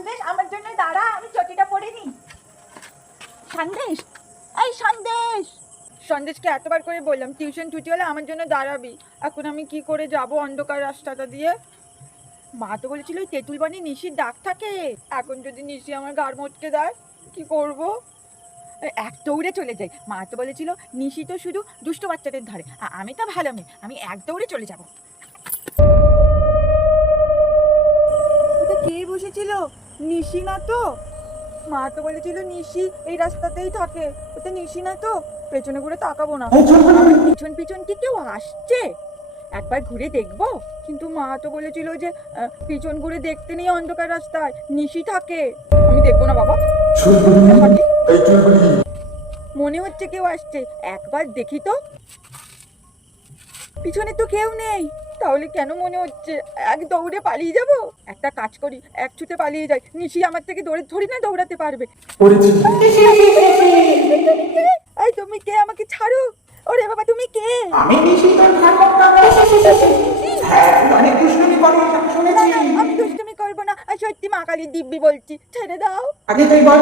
সন্দেশ আমার জন্য দাঁড়া আমি চটিটা পরে নি সন্দেশ? এই সন্দেশ! সন্দেশকে এতবার করে বললাম টিউশন ছুটি হলে আমার জন্য দাঁড়াবি। এখন আমি কি করে যাব অন্ধকার রাস্তাটা দিয়ে? মা তো বলেছিল তেঁতুল বানি নিশির ডাক থাকে। এখন যদি নিশি আমার গাড় মটকে দেয় কি করব? এক দৌড়ে চলে যাই। মা তো বলেছিল নিশি তো শুধু দুষ্ট বাচ্চাদের ধরে। আমি তো ভালো মেয়ে। আমি এক দৌড়ে চলে যাব। নিশি না তো? মা তো বলেছিল নিশি এই রাস্তাতেই থাকে। ওটা নিশি না তো? পেছনে ঘুরে তাকাবো না। পিছন পিছন কি কেউ আসছে? একবার ঘুরে দেখব। কিন্তু মা তো বলেছিল যে পিছন ঘুরে দেখতে নেই অন্ধকার রাস্তায়। নিশি থাকে। আমি দেখব না বাবা। মনে হচ্ছে কেউ আসছে। একবার দেখি তো। পিছনে তো কেউ নেই। তাহলে কেন মনে হচ্ছে? এক দৌড়ে পালিয়ে যাব? একটা কাজ করি এক ছুটে পালিয়ে যাই। নিশি আমার থেকে দৌড়ে ধরি না দৌড়াতে পারবে। এই তুমি কে? আমাকে ছাড়ো। ওরে বাবা তুমি কে? আমি নিশ্চিত হ্যাঁ তুই অনেক দুষ্টুমি শুনেছি। আমি দুষ্টুমি করব না। সত্যি মা কালীর দিব্যি বলছি। ছেড়ে দাও। আগে তুই বল